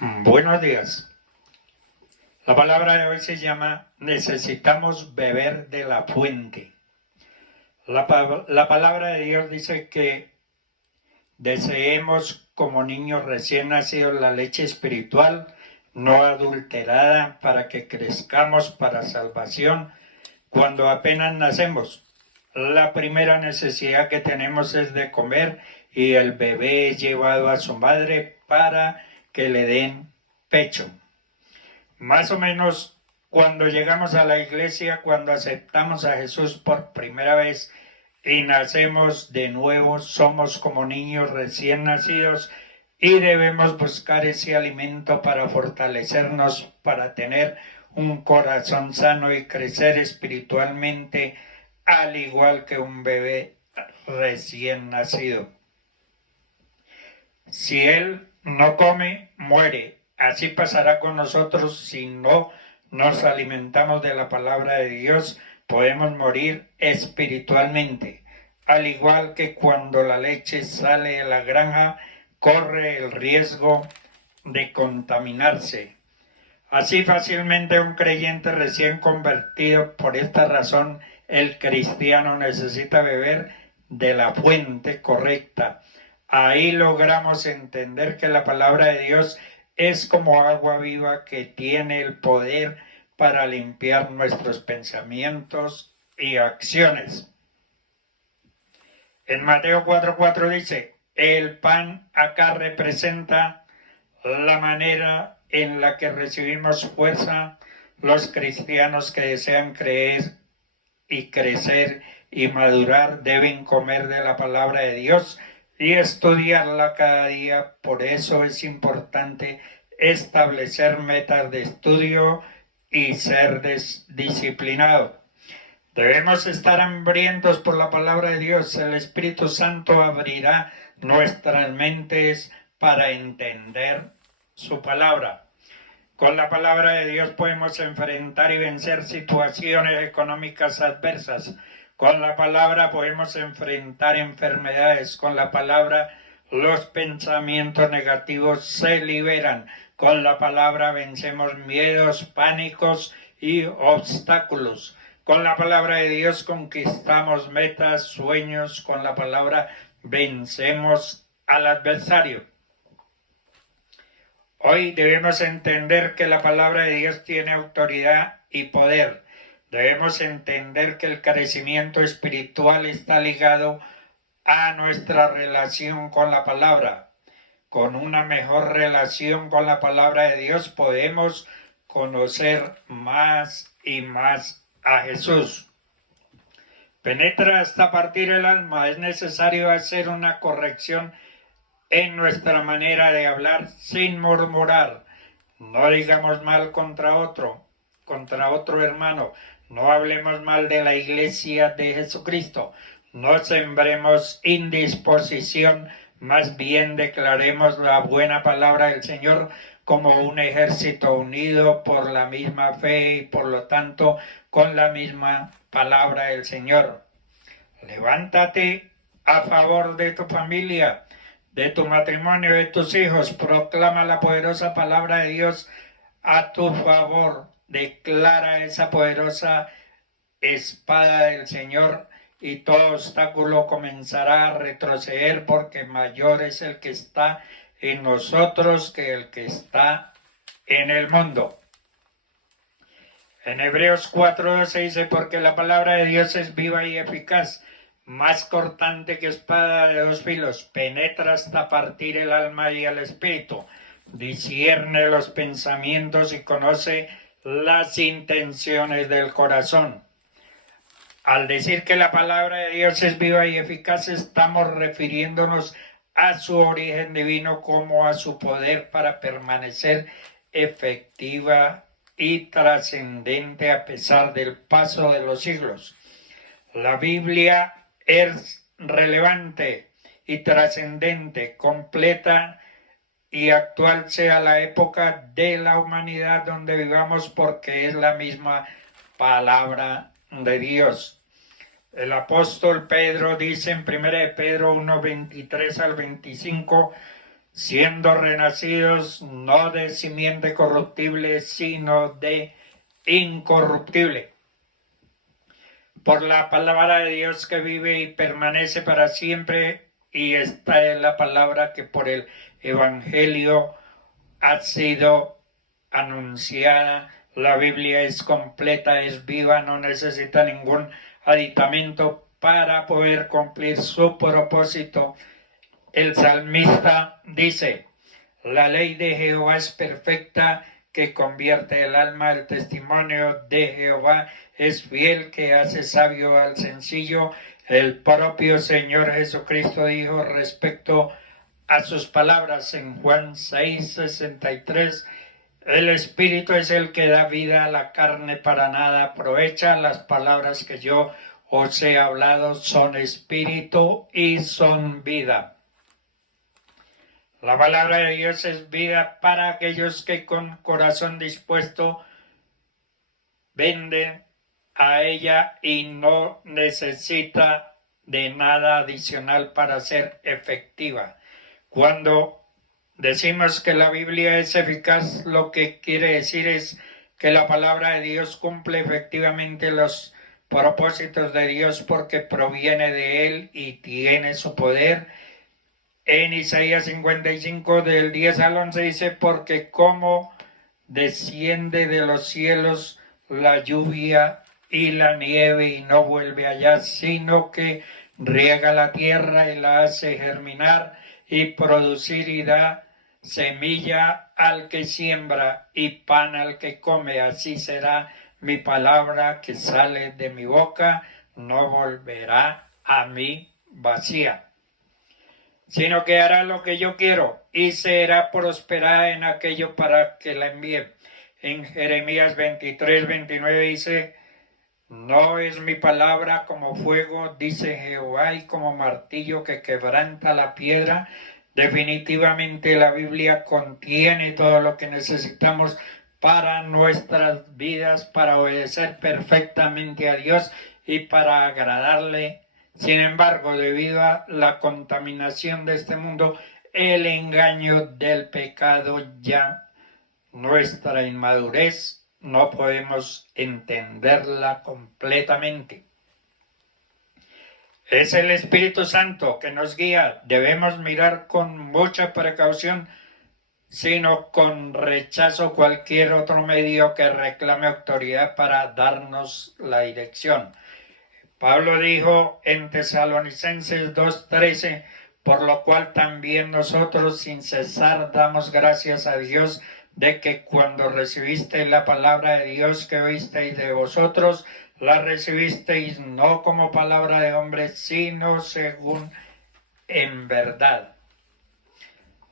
Buenos días. La palabra de hoy se llama necesitamos beber de la fuente. La palabra de Dios dice que deseemos como niños recién nacidos la leche espiritual, no adulterada, para que crezcamos para salvación cuando apenas nacemos. La primera necesidad que tenemos es de comer y el bebé es llevado a su madre para que le den pecho. Más o menos cuando llegamos a la iglesia, cuando aceptamos a Jesús por primera vez y nacemos de nuevo, somos como niños recién nacidos y debemos buscar ese alimento para fortalecernos, para tener un corazón sano y crecer espiritualmente, al igual que un bebé recién nacido. Si él no come, muere. Así pasará con nosotros si no nos alimentamos de la palabra de Dios. Podemos morir espiritualmente. Al igual que cuando la leche sale de la granja, corre el riesgo de contaminarse. Así fácilmente un creyente recién convertido, por esta razón, el cristiano necesita beber de la fuente correcta. Ahí logramos entender que la palabra de Dios es como agua viva que tiene el poder para limpiar nuestros pensamientos y acciones. En Mateo 4:4 dice, el pan acá representa la manera en la que recibimos fuerza los cristianos que desean creer y crecer y madurar deben comer de la palabra de Dios y estudiarla cada día. Por eso es importante establecer metas de estudio y ser disciplinado. Debemos estar hambrientos por la palabra de Dios. El Espíritu Santo abrirá nuestras mentes para entender su palabra. Con la palabra de Dios podemos enfrentar y vencer situaciones económicas adversas. Con la palabra podemos enfrentar enfermedades. Con la palabra los pensamientos negativos se liberan. Con la palabra vencemos miedos, pánicos y obstáculos. Con la palabra de Dios conquistamos metas, sueños. Con la palabra vencemos al adversario. Hoy debemos entender que la palabra de Dios tiene autoridad y poder. Debemos entender que el crecimiento espiritual está ligado a nuestra relación con la palabra. Con una mejor relación con la palabra de Dios podemos conocer más y más a Jesús. Penetra hasta partir el alma. Es necesario hacer una corrección en nuestra manera de hablar sin murmurar. No digamos mal contra otro hermano. No hablemos mal de la iglesia de Jesucristo. No sembremos indisposición, más bien declaremos la buena palabra del Señor como un ejército unido por la misma fe y por lo tanto con la misma palabra del Señor. Levántate a favor de tu familia, de tu matrimonio, de tus hijos. Proclama la poderosa palabra de Dios a tu favor. Declara esa poderosa espada del Señor y todo obstáculo comenzará a retroceder, porque mayor es el que está en nosotros que el que está en el mundo. En Hebreos 4:12 dice, porque la palabra de Dios es viva y eficaz, más cortante que espada de dos filos, penetra hasta partir el alma y el espíritu, discierne los pensamientos y conoce las intenciones del corazón. Al decir que la palabra de Dios es viva y eficaz, estamos refiriéndonos a su origen divino como a su poder para permanecer efectiva y trascendente a pesar del paso de los siglos. La Biblia es relevante y trascendente, completa y actual sea la época de la humanidad donde vivamos, porque es la misma palabra de Dios. El apóstol Pedro dice en 1 Pedro 1:23 al 25, siendo renacidos no de simiente corruptible, sino de incorruptible, por la palabra de Dios que vive y permanece para siempre, y esta es la palabra que por el Evangelio ha sido anunciada. La Biblia es completa, es viva, no necesita ningún aditamento para poder cumplir su propósito. El salmista dice: la ley de Jehová es perfecta, que convierte el alma. El testimonio de Jehová es fiel, que hace sabio al sencillo. El propio Señor Jesucristo dijo respecto a sus palabras en Juan 6:63: el Espíritu es el que da vida, a la carne para nada aprovecha. Las palabras que yo os he hablado son espíritu y son vida. La palabra de Dios es vida para aquellos que con corazón dispuesto venden a ella y no necesita de nada adicional para ser efectiva. Cuando decimos que la Biblia es eficaz, lo que quiere decir es que la palabra de Dios cumple efectivamente los propósitos de Dios porque proviene de Él y tiene su poder. En Isaías 55 del 10 al 11 dice: porque como desciende de los cielos la lluvia y la nieve y no vuelve allá, sino que riega la tierra y la hace germinar y producir, y da semilla al que siembra y pan al que come, así será mi palabra que sale de mi boca, no volverá a mí vacía, sino que hará lo que yo quiero y será prosperada en aquello para que la envíe. En Jeremías 23:29 dice: no es mi palabra como fuego, dice Jehová, y como martillo que quebranta la piedra. Definitivamente la Biblia contiene todo lo que necesitamos para nuestras vidas, para obedecer perfectamente a Dios y para agradarle. Sin embargo, debido a la contaminación de este mundo, el engaño del pecado, ya nuestra inmadurez, no podemos entenderla completamente. Es el Espíritu Santo que nos guía. Debemos mirar con mucha precaución, sino con rechazo cualquier otro medio que reclame autoridad para darnos la dirección. Pablo dijo en Tesalonicenses 2:13: por lo cual también nosotros sin cesar damos gracias a Dios de que cuando recibisteis la palabra de Dios que oísteis de vosotros, la recibisteis no como palabra de hombres, sino según en verdad.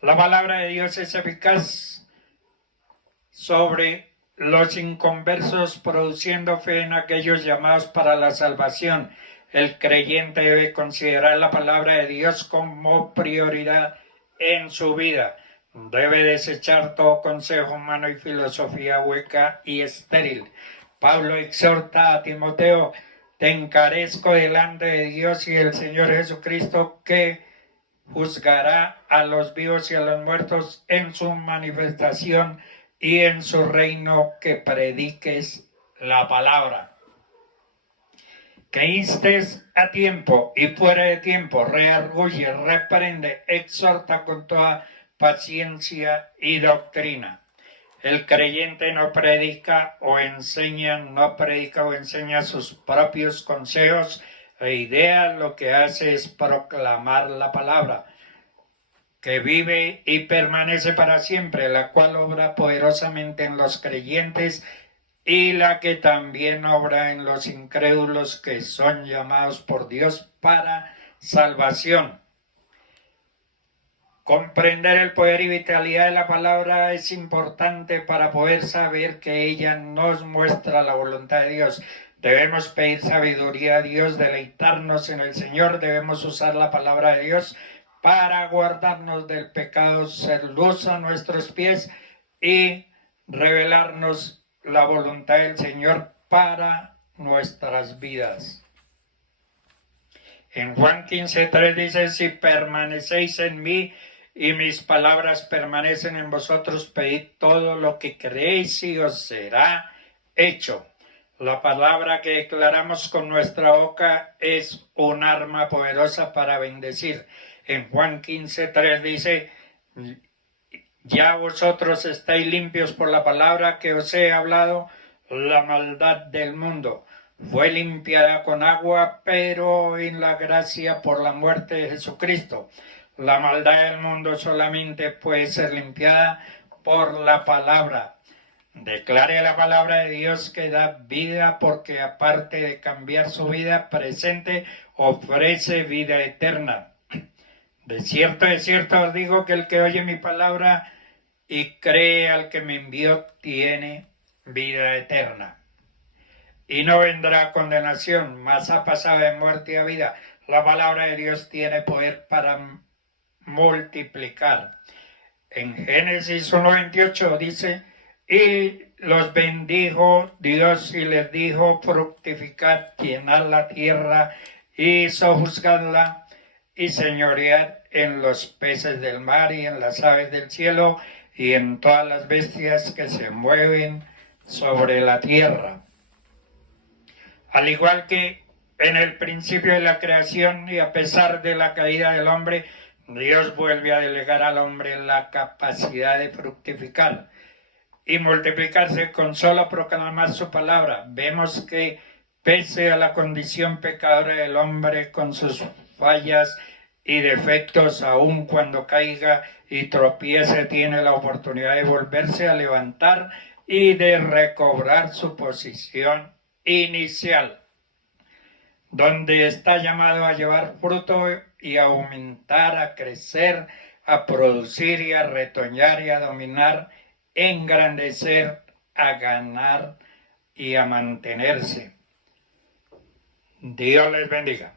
La palabra de Dios es eficaz sobre los inconversos, produciendo fe en aquellos llamados para la salvación. El creyente debe considerar la palabra de Dios como prioridad en su vida. Debe desechar todo consejo humano y filosofía hueca y estéril. Pablo exhorta a Timoteo: te encarezco delante de Dios y del Señor Jesucristo, que juzgará a los vivos y a los muertos en su manifestación y en su reino, que prediques la palabra. Que instes a tiempo y fuera de tiempo, redarguye, reprende, exhorta con toda paciencia y doctrina. El creyente no predica o enseña sus propios consejos e ideas. Lo que hace es proclamar la palabra, que vive y permanece para siempre, la cual obra poderosamente en los creyentes y la que también obra en los incrédulos que son llamados por Dios para salvación. Comprender el poder y vitalidad de la palabra es importante para poder saber que ella nos muestra la voluntad de Dios. Debemos pedir sabiduría a Dios, deleitarnos en el Señor, debemos usar la palabra de Dios para guardarnos del pecado, ser luz a nuestros pies y revelarnos la voluntad del Señor para nuestras vidas. En Juan 15:3 dice: si permanecéis en mí y mis palabras permanecen en vosotros, pedid todo lo que queréis y os será hecho. La palabra que declaramos con nuestra boca es un arma poderosa para bendecir. En Juan 15:3 dice, ya vosotros estáis limpios por la palabra que os he hablado, la maldad del mundo fue limpiada con agua, pero en la gracia por la muerte de Jesucristo. La maldad del mundo solamente puede ser limpiada por la palabra. Declare la palabra de Dios que da vida, porque aparte de cambiar su vida presente, ofrece vida eterna. De cierto os digo que el que oye mi palabra y cree al que me envió tiene vida eterna. Y no vendrá condenación, mas ha pasado de muerte a vida. La palabra de Dios tiene poder para multiplicar. En Génesis 1:28 dice, y los bendijo Dios y les dijo, fructificad, llenad la tierra y sojuzgadla y señoread en los peces del mar y en las aves del cielo y en todas las bestias que se mueven sobre la tierra. Al igual que en el principio de la creación y a pesar de la caída del hombre, Dios vuelve a delegar al hombre la capacidad de fructificar y multiplicarse con solo proclamar su palabra. Vemos que pese a la condición pecadora del hombre con sus fallas y defectos, aun cuando caiga y tropiece, tiene la oportunidad de volverse a levantar y de recobrar su posición inicial, donde está llamado a llevar fruto y a aumentar, a crecer, a producir y a retoñar y a dominar, engrandecer, a ganar y a mantenerse. Dios les bendiga.